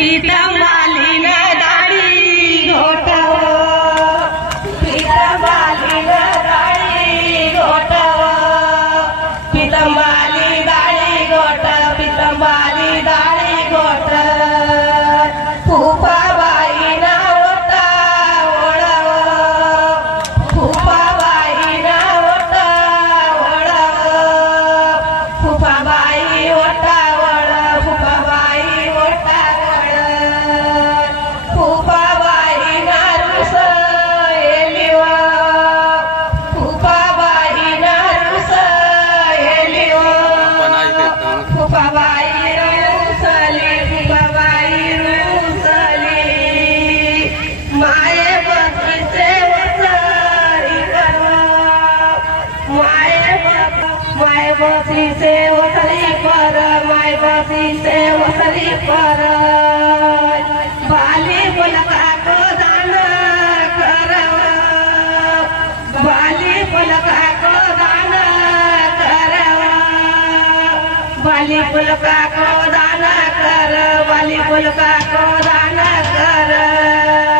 पीतमालीन दाढी घोटव पीतमालीन दाढी घोटव पीतमाली दाढी घोट पीतमाली दाढी घोट फुफाबाईन ओटा ओळव फुफाबाईन ओटा ओळव फुफाबाई ओटा ओळ फुफाबाई ओटा ओळ फुफाबाई नारुस एलिव फुफाबाई नारुस एलिव फुफाबाई रुसली फुफाबाई रुसली माये बसीचे वसरी कर माये बसीचे वसरी कर माय बसीचे वसरी कर बाली पलका को दान करव बाली पलका को दान करव बाली पलका को दान कर बाली पलका को दान कर